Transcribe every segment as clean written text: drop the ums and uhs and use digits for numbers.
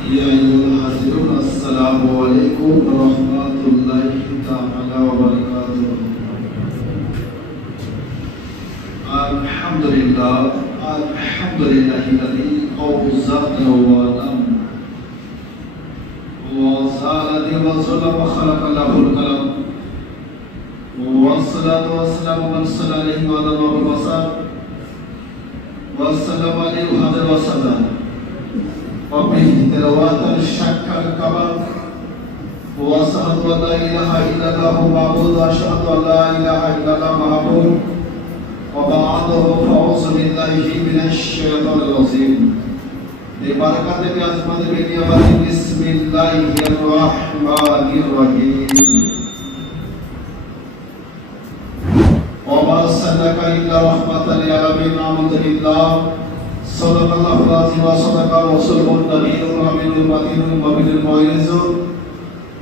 يا أيها الحاضرون السلام عليكم ورحمة الله تعالى وبركاته. الحمد لله الذي أوزعنا ونم وزال وظلم وخلق له القلم والصلاة والسلام من صلى عليه وعلى البصر والسلام عليه وهذا وسلم وبه تلوات الشك الكبر وأشهد أن لا إله إلا الله معبود وأشهد أن لا إله إلا الله معبود وبعده فأعوذ بالله من الشيطان الرجيم ببركة بأسماء الله بسم الله الرحمن الرحيم وما أرسلناك إلا رحمة للعالمين الحمد لله صدق الله العظيم وصدق رسوله النبي الأمين المتين المبين المعز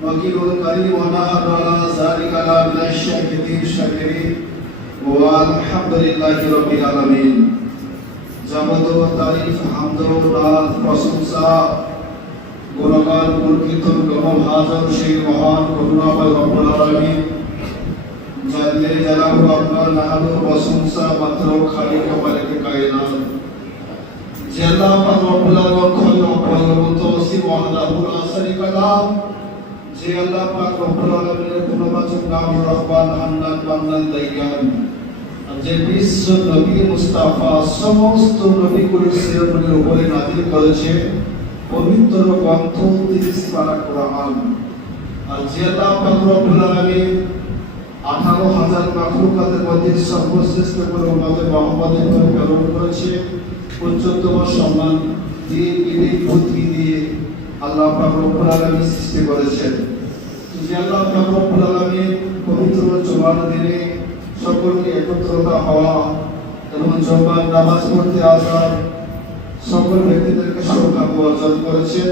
وكيل الكريم ونحن على ذلك من الشاكرين والحمد لله رب العالمين যাবতীয় তারিফ হামদ নাত প্রশংসা গুণগান গুণকীর্তন গণভাজন সেই মহান করুণাময় রব্বুল আলামিন জাল্লে জালাহু আপনার নাহাদু প্রশংসা মাত্র খালিক মালিক কায়নাত যে আল্লাহ পাক রব্বুল আলামিন অপরন্ত অসীম ওয়াহদাহু লা শারীকা লাহু যে আল্লাহ পাক রব্বুল আলামিনের গুণবাচক নাম রহমান হান্নান মান্নান দাইয়ান যে বিশ্ব নবী মুস্তাফা সমস্ত নবীগুলোর শিরোমণির উপরে নাযিল করেছে পবিত্র গ্রন্থ 30 পারা কোরআন আর যে আল্লাহ পাক রব্বুল আলামিন 18,000 মাখলুকাতের মধ্যে সর্বশ্রেষ্ঠ করে উম্মতে মুহাম্মাদের উপরে প্রেরণ করেছে উচ্চতম সম্মান দিয়ে বিবেক বুদ্ধি দিয়ে আল্লাহ পাক রব্বুল আলামিন সৃষ্টি করেছেন যে আল্লাহ পাক রব্বুল আলামিন পবিত্র জুমার দিনে সকলকে একত্রতা হওয়া এবং জুমার নামাজ পড়তে আসা সকল ব্যক্তিদেরকে সৌভাগ্য অর্জন করেছেন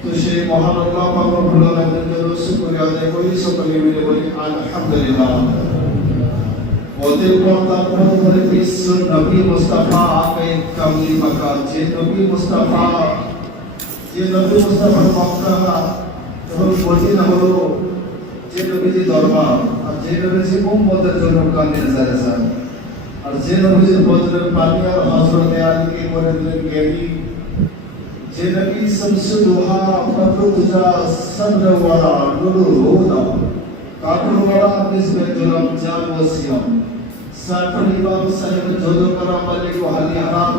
তো সেই মহান আল্লাহ পাক রব্বুল আলামিনের জন্য শুকরিয়া আদায় করি সকলে মিলে বলি আলহামদুলিল্লাহ অতঃপর তারপর করে বিশ্ব নবী মুস্তাফা আকে কামলি মাকাম যে নবী মুস্তাফার মক্কা এবং মদিনা হলো যে নবীজির দরবার আর যে নবীজি উম্মতের জন্য কান্দির জায়গা আর যে নবীজির বদরের পানি আর হযরত আলীকে করে দিলেন জ্ঞানী যে নবী শামসুদ দুহা ফতরুজা সদওয়ারা নুরুল হুদা কাফরওয়ারা নিসবে জুলাম জান ওসিয়াম সাফর ইমাম সাহেব জোদো করা মালিক ওয়ালি হারাম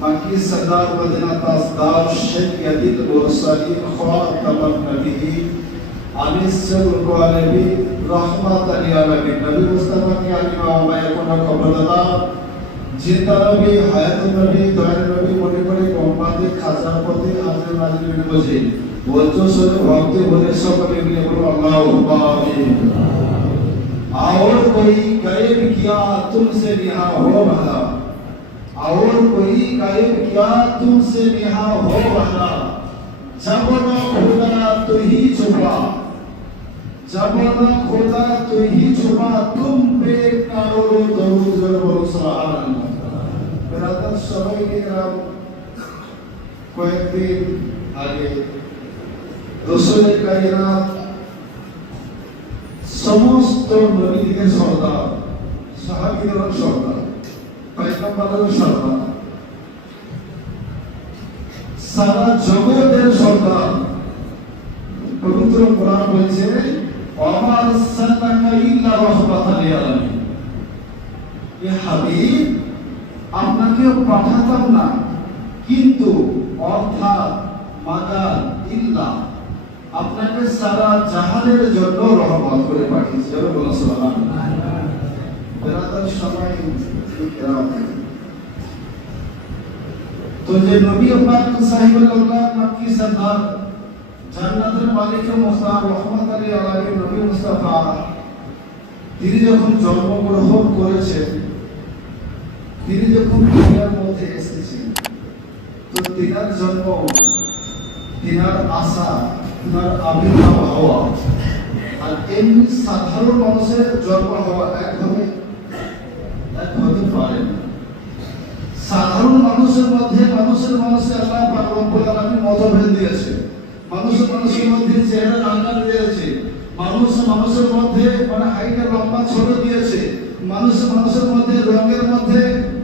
মাকি সরদার মদিনা তাজদার শেখ ইয়াদিদ মুরসালিন খাতামান নবিয়্যিন আনিসুল ওয়ালিবি রহমাতাল লিল আলামিন নবী মুস্তাফা কে আলিমা আমায় কোন খবরদাতা জিন্দা নবী হায়াতুন নবী দয়ার নবী মনে করে উম্মতে খাজা পথে হাজির নাজির বসে বলছো শুনে ভক্তি বলে সকলে মিলে বলো আল্লাহুম্মা আমিন और कोई गायब किया तुमसे नेहा हो भला और कोई गायब किया तुमसे नेहा हो भला जब न खुदा तो ही छुपा जब न खुदा तो ही छुपा तुम पे करोड़ों दरूद बोलो सुभान अल्लाह बिरादर सभी किराम কয়েকদিন আগে রাসূল কায়নাত সমস্ত নবীদের সর্দার সাহাবীদের সর্দার পয়গম্বরের সর্দার সারা জগতের সর্দার পবিত্র কোরআন বলছে ওয়া আরসালনাকা ইল্লা রাহমাতাল লিল আলামিন এ হাবিব আপনাকে পাঠাতাম না কিন্তু অর্থাৎ মাদার ইল্লা আপনাকে সারা জাহানের জন্য রহমত করে পাঠিয়েছে যারা বলা সুবহানাল্লাহ বিরাদার সবাই ইকরাম তো যে নবী পাক সাহিবুল আল্লাহ মক্কি সরদার জান্নাতের মালিক মুস্তাফা রহমাতুল লিল আলামিন নবী মুস্তাফা তিনি যখন জন্মগ্রহণ করেছেন তিনি যখন দুনিয়ার মধ্যে এসেছেন তো তিনার জন্ম তিনার আশা তিনার আবির্ভাব হওয়া আর এমনি সাধারণ মানুষের জন্ম হওয়া এক হতে পারে না সাধারণ মানুষের মধ্যে মানুষের আল্লাহ পাক রব্বুল আলামিন মতভেদ দিয়েছে মধ্যে চেহারা আকার দিয়েছে, মানুষের মধ্যে মানে হাইটের লম্বা ছোট দিয়েছে, মানুষের মধ্যে রঙের মধ্যে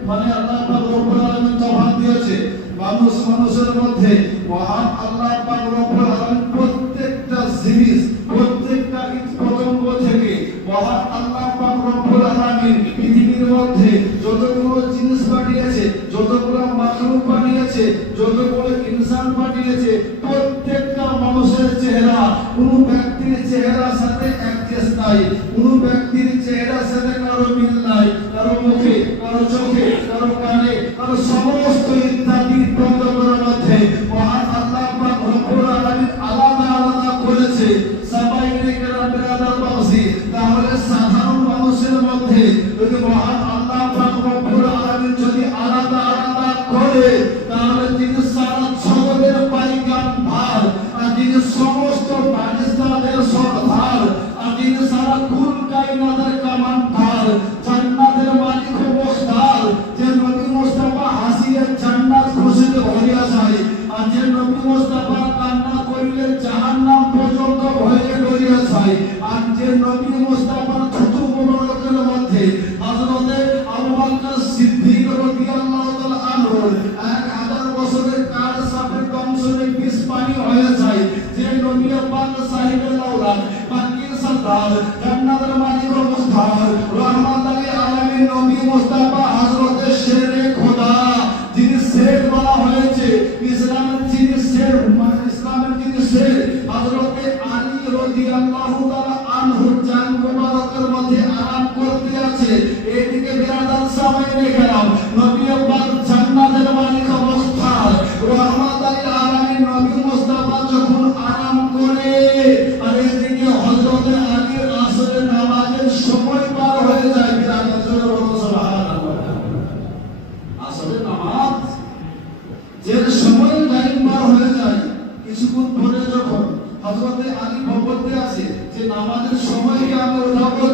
মানে আল্লাহ পাক রব্বুল আলামিন তফাৎ দিয়েছে, মানুষের মধ্যে মহান আল্লাহ পাক রব্বুল আলামিন প্রত্যেকটা জিনিস প্রত্যেকটা পতঙ্গ থেকে মহান আল্লাহ পাক রব্বুল আলামিন পৃথিবীর মধ্যে যতগুলো জিনিস পাঠিয়েছে, যতগুলো মাখলুক পাঠিয়েছে, যতগুলো ইনসান পাঠিয়েছে, প্রত্যেকটা মানুষের চেহারা কোন ব্যক্তির চেহারার সাথে অ্যাডজাস্ট নাই, কোন ব্যক্তির চেহারার সাথে কারো মিল নাই, কারো মুখে, কারো চোখে, কারো কানে, কারো সমস্ত ইত্যাদি পতঙ্গের মধ্যে মহান আল্লাহ পাক রব্বুল আলামিন আলাদা আলাদা করেছে। সাবাইনে কেরাম বিরাদার বাসী, তাহলে সাধারণ মানুষের মধ্যে যদি মহান আল্লাহ পাক রব্বুল আলামিন যদি আলাদা আলাদা করে, তাহলে তিনি সারা জগতের পাইকান ভার, আর তিনি সমস্ত পাকিস্তানের সরদার, আর তিনি সারা কুল কায়নাতের কামান ভার, জান্নাতের মালিক ও মুখতার, যে নবী মুস্তাফা হাসিয়ে জান্নাত খুশিতে ভরিয়া যায়, আর যে নবী মুস্তাফা কান্না করিলে জাহান্নাম পর্যন্ত ভয়ে ডরিয়া যায়, আর যে নবী মুস্তাফার থুতু মুবারকের মধ্যে হযরতে আবু বকর সিদ্দিক রাদিয়াল্লাহু তাআলা আনহু 1000 বছরের কাল সাফের কমসরে বিষ পানি হয়ে যায়, যে নবী পাক সাহিবে লাউলাদ পাকির সরদার জান্নাতের মালিক ও মুখতার রহমাতুল আলামিন নবী মুস্তাফা হযরতে শেরে খোদা, যিনি শের বলা হয়েছে, ইসলামের যিনি শের, ইসলামের যিনি শের হযরতে আলী রাদিয়াল্লাহু তাআলা আনহু জান মুবারকের মধ্যে আরাম করতে আছে। এদিকে বিরাদার সামাইনে কেরাম নবী পাক জান্নাতের মালিক ও মুখতার রহমাতুল আলামিন নবী মুস্তাফা যখন আরাম করে, আর এদিকে হযরতে আলীর আসরের নামাজের সময় পার হয়ে যায়। বিরাদার সুবহানাল্লাহ, আসরের নামাজ যে সময় টাইম পার হয়ে যায়, কিছুক্ষণ পরে যখন হযরতে আলী বলতে আছে যে নামাজের সময় আমি উঠাবো,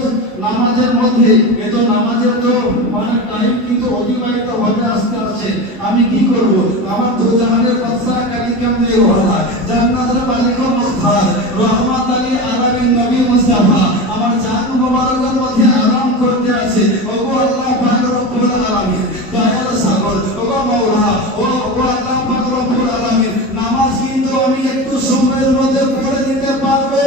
নামাজের মধ্যে এত নামাজের তো মানে টাইম কিন্তু অতিবাহিত হতে আসতে আছে, আমি কি করব? আমার দু জাহানের বাদশা কালিকাম দিয়ে ভরা জান্নাতের মালিক ও মুখতার রহমাতুল আলামিন নবী মুস্তাফা আমার জান মুবারকের মধ্যে আরাম করতে আছে। ওগো আল্লাহ পাক রব্বুল আলামিন, দয়ার সাগর, ওগো মাওলা, ও আল্লাহ পাক রব্বুল আলামিন, নামাজ কিন্তু আমি একটু সময়ের মধ্যে পড়ে দিতে পারবো,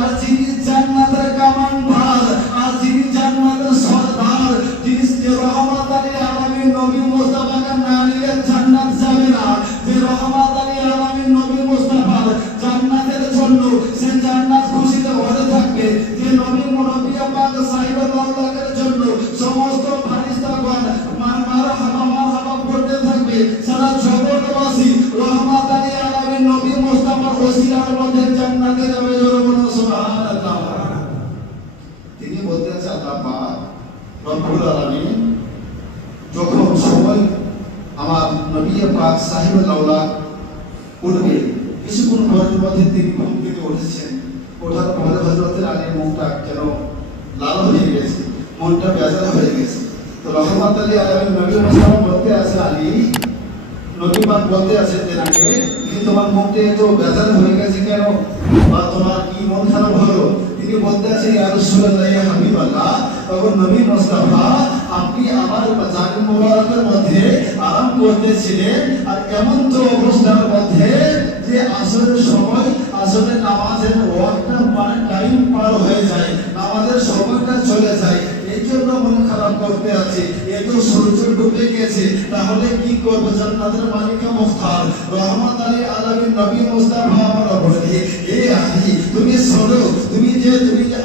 আর যিনি জান্নাতের কামান ভার, আর যিনি জান্নাতের সরদার, যিনি রহমাতুল আলামিন নবী মুস্তাফাকে না নিলে জান্নাত যাবে না, যে রহমাতুল আলামিন নবী মুস্তাফা জান্নাতের জন্য সে জান্নাত খুশিতে ভরে থাকবে, যে নবী পাক সাহিবে লাউলাদের জন্য সমস্ত ফেরেশতাগণ মারহাবা পড়তে থাকবে, সারা জগৎবাসী রহমাতুল আলামিন নবী মুস্তাফার ওসিলার মধ্যে জান্নাতে যাবে। সুবহানাল্লাহ, তিনি বলতে আছে আল্লাহ পাক রব্বুল আলামিন যখন সময় আমার নবী পাক সাহিবে লাউলাদ উঠবে, কিছুক্ষণ পরের মধ্যে তিনি ঘুম থেকে উঠেছেন, ওঠার পরে হযরতে আলীর মুখটা যেন লাল হয়ে গেছে, মনটা বেজার হয়ে গেছে। তো রহমাতুল আলামিন নবী মুস্তাফা বলতে আছে আলী, নবী পাক বলতে আছে তেনাকে যে তোমার মুখটা এত বেজার হয়ে গেছে কেন, বা তোমার কি মন খারাপ হলো? তিনি বলতে আছে ইয়া রাসূলুল্লাহ ইয়া হাবিবাল্লাহ, তখন নবী মুস্তাফা আপনি আমার জান মুবারকের মধ্যে আরাম করতেছিলেন, আর এমন তো অবস্থার মধ্যে যে আসরের সময়, আসরের নামাজের ওয়াক্তটা মানে টাইম পার হয়ে যায়, নামাজের সময়টা চলে যায়, এই জন্য মন খারাপ করতে আছে, এত সূর্য ডুবে গেছে, তাহলে কি করব? জান্নাতের মালিক মুখতার রহমাতুল আলামিন নবী মুস্তাফা আমার বলে, এ আলী তুমি শোনো, তুমি যে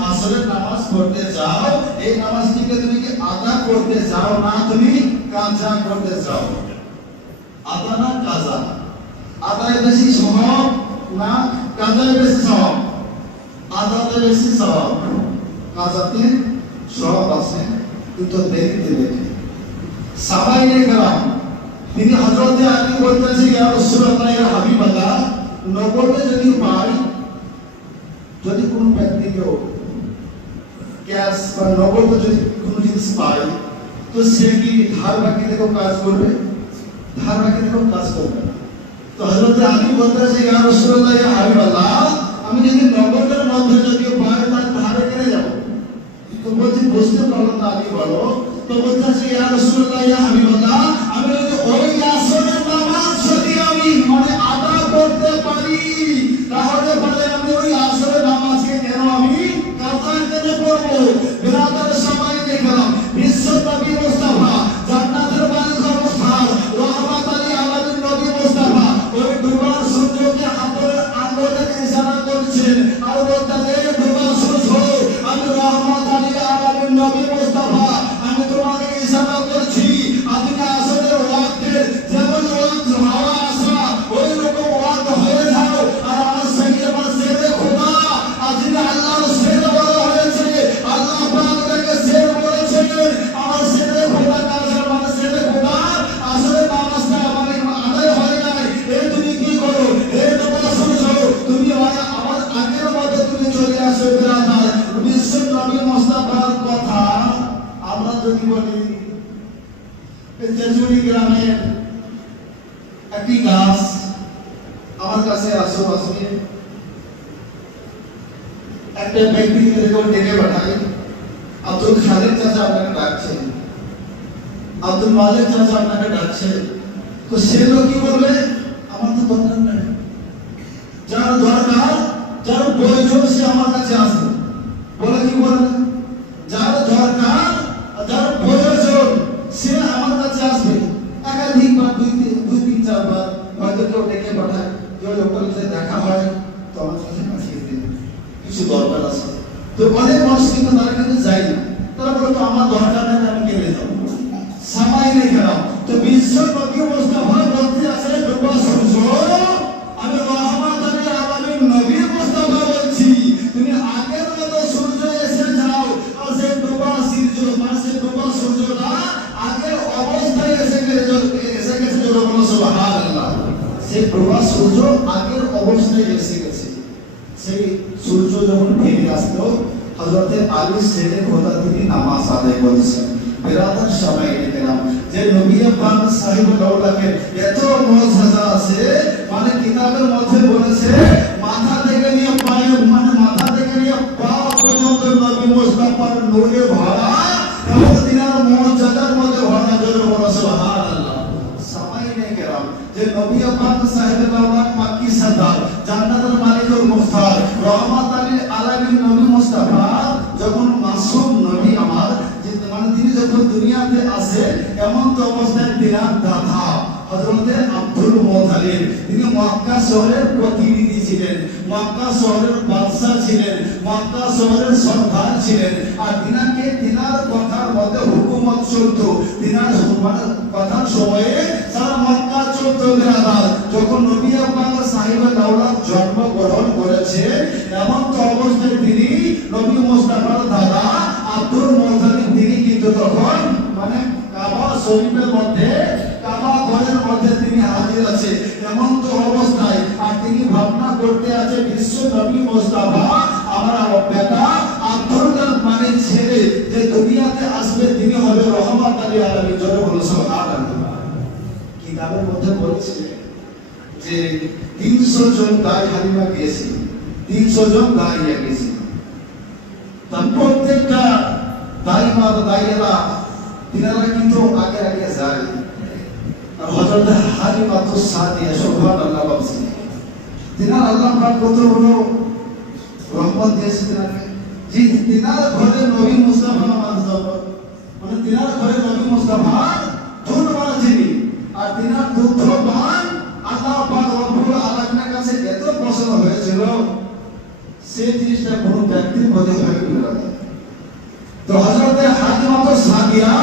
আসরের নামাজ পড়তে যাও, এই নামাজটিকে তুমি কি আদা করতে চাও না তুমি কাজা করতে চাও? আদা না কাজা? আদায় বেশি সওয়াব না কাজায় বেশি সওয়াব? আদাতে বেশি সওয়াব, কাজাতে সওয়াব আছে কিন্তু দেরিতে বেশি। সাহাবায়ে কেরাম তিনি হযরতে আলী বলতেছে ইয়া রাসূলুল্লাহ ইয়া হাবিবাল্লাহ, নগদে যদি পাই, যদি কোনো ব্যক্তি কেউ ক্যাশ বা নগদে যদি কোনো জিনিস পায়, তো সে কি ধার বাকি থেকেও কাজ করবে? ধার বাকি থেকেও কাজ করবে না। তো হযরতে আলী বলতেছে ইয়া রাসূলুল্লাহ ইয়া হাবিবাল্লাহ, মধ্যে যদি পায় তার ধারে কেড়ে যাবো। তো বলছি বুঝতে পারলো না, আমি বলো তো বলতেছে ইয়া রাসূলুল্লাহ ইয়া হাবিবাল্লাহ, আমি যদি ওই আসরের নামাজ যদি আমি মানে আদা করতে পারি তাহলে বলে আমি ওই আসরের নামাজকে কেন আমি কাজা কেন করবো? বিরাদার সবাই দেখলাম বিশ্ব নবী মুস্তাফা জান্নাতের বারিন্দার মুস্তাফা রহমাতুল আলামিন নবী মুস্তাফা ওই ডুবার সূর্যকে হাতের আঙ্গুলে ইশারা করছেন আর বলতেছে ডুবার সূর্য আমি রহমাতুল আলামিন নবী মুস্তাফা আমি তোমাকে ইশারা করছি আপনি আসরের ওয়াক্তের যেমন ওয়াক্ত হাওয়া আসা ওই রকম ওয়াক্ত হয়ে যাও। আর আমার সঙ্গে আমার শেরে খোদা আজকে আল্লাহর শের বলা হয়েছে, আল্লাহ পাক তাকে শের বলেছেন। আমার শেরে খোদা কাছে আমার শেরে খোদা আসলে নামাজটা মানে আদায় হয় নাই, এ তুমি কি করো? হে ডুবা সূর্য তুমি আমার আগের মতো তুমি চলে আসো। বিরাদার বিশ্ব নবী মুস্তাফার কথা আমরা যদি বলি জেজুরি গ্রামের একটি গাছ আমার কাছে আসো আসবে একটা ব্যক্তি ডেকে পাঠাই, আব্দুল খালিদ চাচা আপনাকে ডাকছে, আব্দুল মালিক চাচা আপনাকে ডাকছে। তো সে লোক কি বলবে? আমার তো দরকার নাই, যার দরকার যার প্রয়োজন সে আমার কাছে আসবে। বলে কি বলে? যার দরকার যার প্রয়োজন সে আমার কাছে আসবে। একাধিকবার দুই তিন চারবার হয়তো কেউ ডেকে পাঠায়, কেউ লোকের সাথে দেখা হয় তো আমার কাছে পাঠিয়ে দিন কিছু দরকার আছে। তো অনেক মানুষ কিন্তু তারা কিন্তু যায় না, তারা বলে তো আমার দরকার নেই আমি কেড়ে যাবো, সময় নেই কেন? তো বিশ্ব নবী মুস্তাফা বলতে আছে ডুবা সূর্য আমি রহমাতুল আলামিন নবী মুস্তাফা বলছি তুমি আগের মতো সূর্য এসে যাও। আর সে ডুবা সূর্য মানে সে ডুবা সূর্যটা আগের অবস্থায় এসে গেছে যখন সুবহানাল্লাহ সে ডুবা সূর্য আগের অবস্থায় এসে গেছে। সেই সূর্য যখন ফিরে আসলো হযরতে আলী শেরে খোদা তিনি নামাজ আদায় করেছেন। বিরাদার সবাই দেখলাম যে নবী পাক সাহিবুল আউলাকের এত মুআজ্জাজা আছে মানে কিতাবের মধ্যে বলেছে মাথা থেকে নিয়ে পায়ে মানে মাথা থেকে নিয়ে পা পর্যন্ত নবী মুস্তাফার নূরে ভরা এবং তিনার মুআজ্জাজার মধ্যে ভরা জোরে বলো সুবহানাল্লাহ। সবাই দেখলাম যে নবী পাক সাহিবুল আউলাক মাক্কি সরদার জান্নাতুল মালিকুল মুখতার রহমাতুল আলামিন নবী মুস্তাফা যখন মাসুম নবী আমার মানে তিনি যখন দুনিয়াতে আসে এমন তো অবস্থায় তিনার দাদা হযরতে আব্দুল মুত্তালিব তিনি মক্কা শহরের প্রতিনিধি ছিলেন, মক্কা শহরের বাদশা ছিলেন, মক্কা শহরের সরদার ছিলেন। আর তিনাকে তিনার কথার মধ্যে হুকুমত চলতো, তিনার মানে কথার সময়ে সারা মক্কা চলতো। বিরাদার যখন নবী পাক সাহিবুল আউলাক জন্মগ্রহণ করেছে এমন তো অবস্থায় তিনি নবী মুস্তাফার দাদা আব্দুল মুত্তালিব তিনি কিন্তু তখন মানে কাবা শরীফের মধ্যে কাবা ঘরের মধ্যে তিনি হাজির আছে এমন তো অবস্থায়। আর তিনি ভাবনা করতে আছে বিশ্ব নবী মুস্তাফা আমার বেটা আব্দুল মানে ছেলে যে দুনিয়াতে আসবে তিনি হবে রহমাতুল আলামিন জোরে বলো সুবহানাল্লাহ। কিতাবের মধ্যে বলেছে যে 300 জন দাই হালিমা গিয়েছে, 300 জন দাইয়া গেছে। তার প্রত্যেকটা দাইমা দাইয়েরা তিনারা কিন্তু আগে আগে যায়। আর হযরত হালিমা তো সাদিয়া সুবহানাল্লাহ বলছেন তিনার আল্লাহ পাক কত বড় রহমত দিয়েছে তিনাকে যে তিনার ঘরে নবী মুস্তাফা নামাজ মানে তিনার ঘরে নবী মুস্তাফা দুধ বানাচ্ছেন। আর তিনার দুধ পান আল্লাহ পাক রব্বুল আলামিনের কাছে এত পছন্দ হয়েছিল সেই জিনিসটা কোনো ব্যক্তির মধ্যে হয়নি। তো হযরতে হালিমা তো সাদিয়া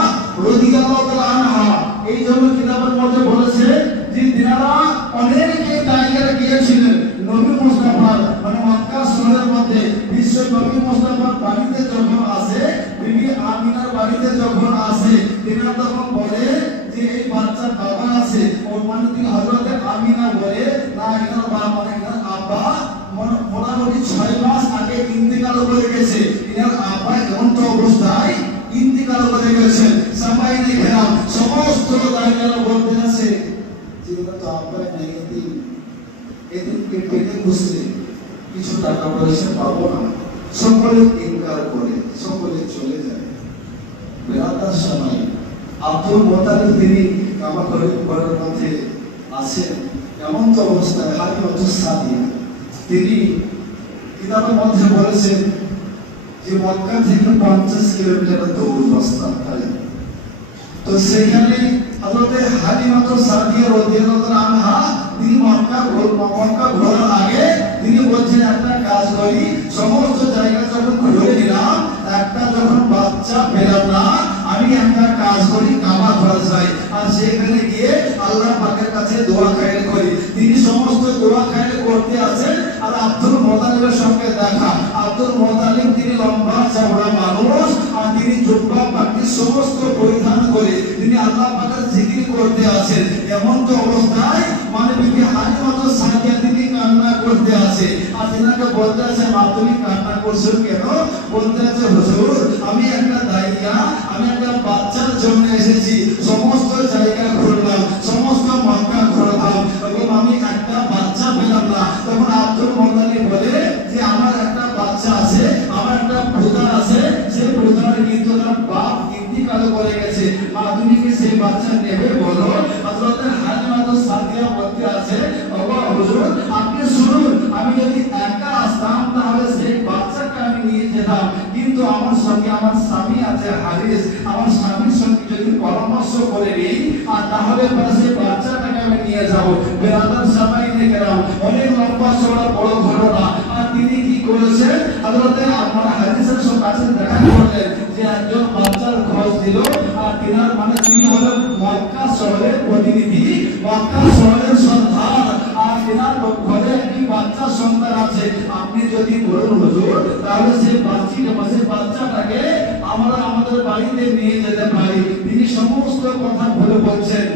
রাদিয়াল্লাহু তাআলা আনহা এই জন্য কিতাবের মধ্যে বলেছে যে তিনারা অনেকে দায়িত্বে গিয়েছিলেন নবী মুস্তাফার মানে মক্কা শহরের মধ্যে। বিশ্ব নবী মুস্তাফার বাড়িতে যখন আসে বিবি আমিনার বাড়িতে যখন আসে তিনারা তখন বলে যে এই বাচ্চার বাবা আছে ও মানে তিনি হযরতে আমিনা বলে না এনার বাবা মানে এনার আব্বা মোটামুটি 6 মাস আগে ইন্তেকাল করে গেছে। এনার আব্বা এমন তো অবস্থায় ইন্তেকাল করে গেছেন। সবাই দেখলাম সমস্ত দায়িত্বরা বলতে আছে যে এটা তো আব্বা নাই এদিন এদিন পেটে বসে কিছু টাকা পয়সা পাবো না, সকলে ইনকার করে, সকলে চলে যায়। বেড়াতার সময় আব্দুল মোতালিব তিনি কাবা ঘরের মধ্যে আছেন। এমন তো অবস্থায় হালিমাতু সাদিয়া তিনি কিতাবের মধ্যে বলেছেন যে মক্কা থেকে 50 কিলোমিটার দৌড় রাস্তা হয়। তো সেখানে হযরতে হালিমাতু সাদিয়া রাদিয়াল্লাহু আনহা তিনি মক্কা ঘোরার আগে তিনি বলছেন একটা কাজ করি, সমস্ত জায়গা যখন ঘুরে নিলাম, একটা যখন বাচ্চা পেলাম না, আমি একটা কাজ করি, কাবা ঘোরা যাই আর সেখানে গিয়ে আল্লাহ পাকের কাছে দোয়া খায়ের করি। তিনি সমস্ত দোয়া খায়ের করতে আছেন আর আব্দুল মোতালিবের সঙ্গে দেখা। আব্দুল মোতালিব তিনি লম্বা চওড়া মানুষ আর তিনি জুব্বা পাগড়ি সমস্ত পরিধান করে তিনি আল্লাহ পাকের জিকির করতে আছেন। এমন তো অবস্থায় মানে বিবি হালিমাতু সাদিয়া তিনি কান্না করতে আছে আর তিনাকে বলতে আছে, মা তুমি কান্না করছো কেন? বলতে আছে, হুজুর আমি একটা দাইয়া, আমি একটা বাচ্চার জন্য এসেছি, সমস্ত জায়গা ঘুরলাম, সমস্ত মক্কা ঘুরলাম এবং আমি একটা বাচ্চা পেলাম না। তখন আব্দুল মোতালিব বলে যে আমার একটা বাচ্চা আছে, আমার একটা পুত্র আছে, সেই পুত্রের কিন্তু তার বাপ ইন্তিকাল করে গেছে, মা তুমি কি সেই বাচ্চা নেবে বলো? হযরত হালিমাতু সাদিয়া বলতে আছে, ওগো হুজুর আপনি শুনুন, আমি যদি একা আসতাম তাহলে সেই বাচ্চাকে আমি নিয়ে যেতাম, কিন্তু আমার সঙ্গে আমার স্বামী আছে হারিস, আমার স্বামীর সঙ্গে যদি পরামর্শ করে নিই আর তাহলে সেই বাচ্চাটাকে আমি নিয়ে যাব। বেরাদার সবাই দেখলাম অনেক লম্বা চওড়া বড় ঘটনা। আর তিনি কি করেছেন, হযরতে আমার হাদিসের কাছে দেখা করলেন যে একজন বাচ্চার খোঁজ দিল আর তিনার মানে তিনি হলেন মক্কা শহরের প্রতিনিধি, মক্কা শহরের সন্তান আর তিনার ঘরে একটি বাচ্চা সন্তান আছে। আপনি যদি বলুন হুজুর তাহলে সেই বাচ্চাটাকে আমরা আমাদের বাড়িতে নিয়ে যেতে পারি। তিনি সমস্ত কথা বলে বলছেন।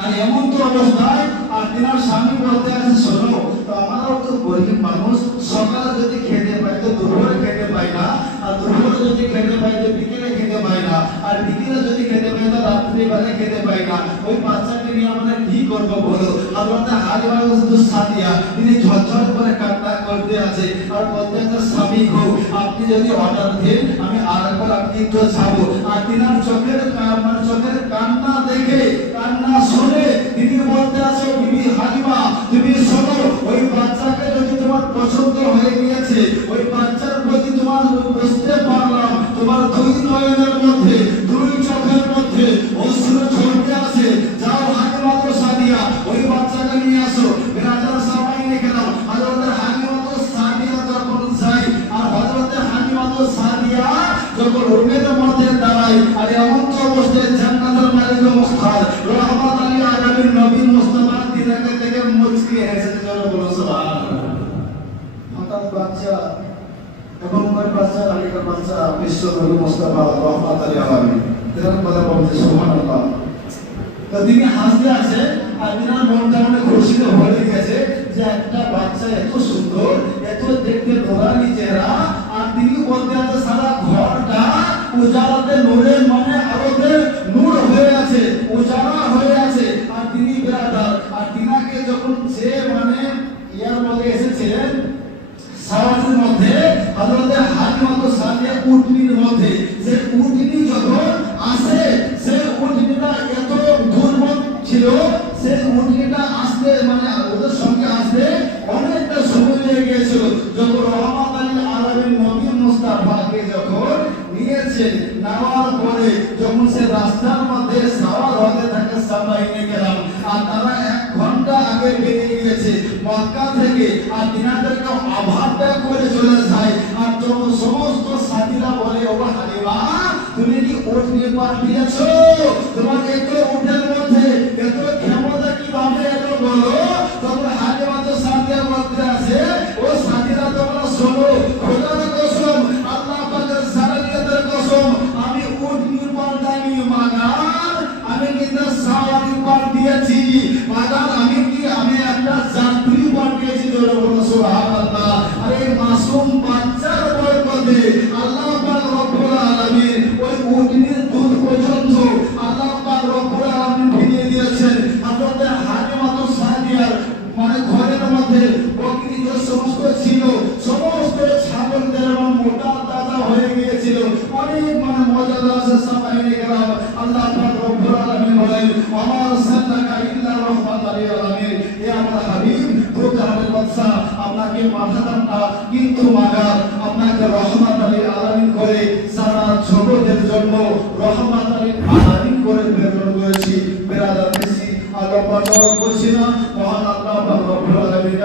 আর এমন তো অবস্থায় আর তিনার স্বামী বলতে আছে, শোনো তো আমারও তো গরিব মানুষ, সকালে যদি খেতে পাই তো দুপুরে খেতে পাই না, আর দুপুরে যদি খেতে পাই তো বিকেলে খেতে পাই না, আর বিকেলে যদি খেতে পাই তো রাত্রিবেলা খেতে পাই না। ওই বাচ্চাকে নিয়ে আমরা কি করবো বলো? হযরত হালিমাতু সাদিয়া তিনি ঝরঝর করে কান্না করতে আছে আর বলতে আছে, স্বামী গো আপনি যদি অর্ডার দেন আমি আরেকবার আপনি তো যাবো। আর তিনার চোখের কান্না দেখে কান্না শুনে তিনি বলতে আছে, বিবি হালিমা তুমি শোনো, ওই বাচ্চাকে যদি তোমার পছন্দ হয়ে গিয়েছে, ওই বাচ্চার প্রতি তোমার বুঝতে পারলাম তোমার দুই নয়নের মধ্যে দুই চোখের মধ্যে অশ্রু ঝরতে আছে, যাও হালিমাতু সাদিয়া ওই বাচ্চাকে নিয়ে আসো। বেরাদার সবাই দেখলাম হযরত হালিমাতু সাদিয়া যখন যায় আর হযরত হালিমাতু সাদিয়া যখন রুমের মধ্যে দাঁড়ায় আর এমন তো অবস্থায় জান্নাতের মালিক মুস্তাফা রহমত আলী আলামিন নবী মুস্তাফা দিনাকে থেকে মুচকি হেসে চলে বলো সুবহানাল্লাহ। হঠাৎ বাচ্চা এবং ওই বাচ্চা আলীর বাচ্চা বিশ্ব নবী মুস্তাফা রহমত আলী আলামিন তেরার কথা বলতে সুবহানাল্লাহ। তো তিনি হাসতে আছে আর তিনার মনটা অনেক খুশি হয়ে গেছে যে একটা বাচ্চা এত সুন্দর, এত দেখতে নোরানি চেহারা, আর তিনি বলতে আছে সারা ঘরটা উজালাতে নূরের মানে আলোতে নূর হয়ে আছে, উজালা হয়ে আছে। আর তিনি বেরাদার আর তিনাকে যখন সে মানে ইয়ার মধ্যে এসেছিলেন সাওয়ারের মধ্যে হযরত হালিমাতু সাদিয়া উটনির মধ্যে, যে উটনি যখন আসে সে উটনিটা এত দুর্বল ছিল, সে উটনিটা আসতে মানে ওদের সঙ্গে আসতে অনেকটা সময় লেগে গিয়েছিল। যখন রহমত আলী আলামিন নবী মুস্তাফাকে যখন নিয়েছেন, নেওয়ার পরে যখন সে রাস্তার মধ্যে সাওয়ার হতে থাকে সবাই গেলাম আর তারা 1 ঘন্টা আগে বেরিয়ে গিয়েছে মক্কা থেকে আর তিনাদেরকে আভারটা করে চলে যায়। আর যখন সমস্ত সাথীরা বলে, ও হালিমা তুমি কি উট নিয়ে পার দিয়েছো? তোমার এত উটের মধ্যে এত ক্ষমতা কিভাবে এত বলো? তখন হালিমাতু সাদিয়া বলতে আছে, ও সাথীরা তোমরা শোনো, খোদার কসম আল্লাহ পাকের সারাদিনের কসম আমি উট নিয়ে পার দাইনি মাগার, আমি কিন্তু সাওয়ারি পার দিয়েছি মাগার, আমি একটা যাত্রী পার দিয়েছি। সুবহানাল্লাহ। আরে মাসুম বাচ্চার বরকতে আল্লাহ পাক রব্বুল আলামিন ওই উটনির দুধ পর্যন্ত আল্লাহ পাক রব্বুল আলামিন ফিরিয়ে দিয়েছেন। হযরত হালিমাতু সাদিয়ার মানে ঘরের মধ্যে বকরি যে সমস্ত ছিল মুআজ্জাজ সামাইনে কেরাম আল্লাহ পাক রব্বুল আলামিন বলেন ওয়া আরসালনাকা ইল্লা রাহমাতাল লিল আলামিন হে আমার হাবিব প্রজাদের বাদশা আপনাকে পাঠালাম না কিন্তু মাগার আপনাকে রহমাতাল লিল আলামিন করে সারা জগতের জন্য রহমাতাল লিল আলামিন করে প্রেরণ করেছি বেরাদার মেসি আল্লাহ পাক করছি না মহান আল্লাহ পাক রব্বুল আলামিন